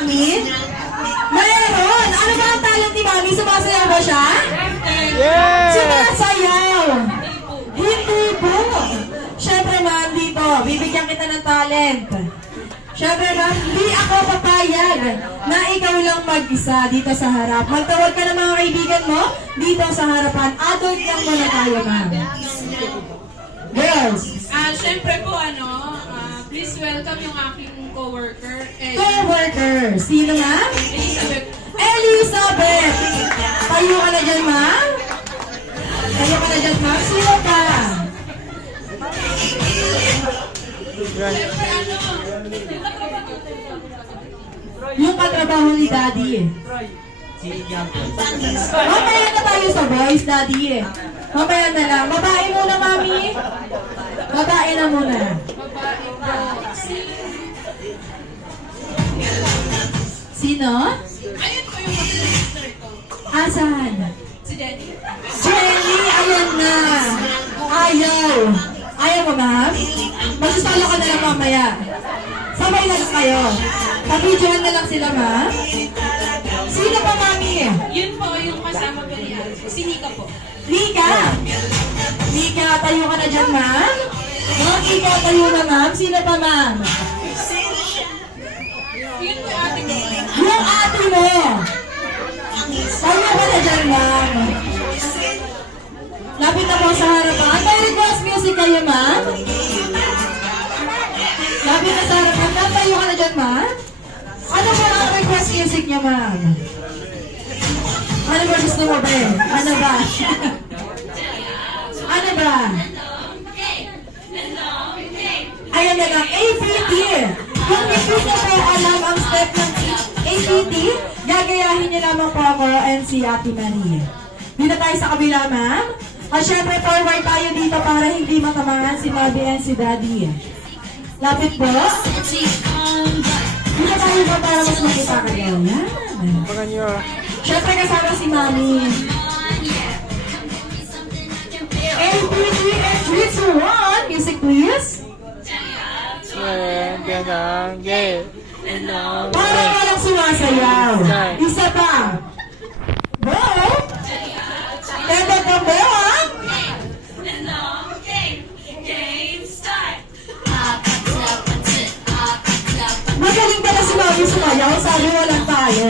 Mami? Meron! Ano ba ang talent ni Mami? Sumasayaw ba siya? Yeah! Sumasayaw! Hindi po! Siyempre ma'am, dito, bibigyan kita ng talent. Siyempre ma'am, hindi ako papayag na ikaw lang mag-isa dito sa harap. Magtawag ka ng mga kaibigan mo dito sa harapan. Adult lang muna tayo ma'am. Girls! Siyempre po, please welcome yung aking co-worker, Co-worker. Sino ma'am? Elizabeth. Elizabeth! Tayo ka na dyan ma'am? Tayo ka na dyan ma'am? Sino ka? Siyempre, Yung katrabaho ni Daddy eh. Mamaya na tayo sa boys, Daddy eh. Mamaya na lang. Babae muna, Mami. Babae na muna. babae po, Sino? ayun po yung mag-director ko. Asan? Si Jenny. Jenny, ayan na. Ayaw. Ayaw mo, ma'am? Magsasalo ka na lang mamaya. Sabay na lang kayo. Pabidyohan na lang sila, ma'am. Sino pa, Mami? Yun po yung kasama ko niya. Si Nika po. Lika. Lika, tayo ka na dyan, ma'am. Ma'am, Lika, tayo na, ma'am. Sino pa, ma'am? Yun po yung ating ko. Yung ate mo. Tayo ka na dyan, ma'am. Lapit na po sa harapan. May request music kayo, ma'am? Lapit na sa harapan. Ma'am, tayo ka na dyan, ma'am? Ano ba ang request music niya, ma'am? Ano ba gusto mo, be? Ano ba? Ano ba? Ayan na lang, APT. Kung hindi na po alam ang step ng APT, gagayahin niyo lamang po ako and si Ate Marie. Dito tayo sa kabila, ma'am. At syempre, forward tayo dito para hindi matamangan si Mabi and si Daddy. Lapit po. Dito tayo po para mas makita kayo. Yan. Abangan nyo. Syempre kasama si Mami. APT and 3, 2, 1. Music please. Ganang, gay. Para walang sumasayaw. Isa pa. Bo? Tenda ka bo, ha? Magaling pala si Mami sumayaw. Sabi walang tayo.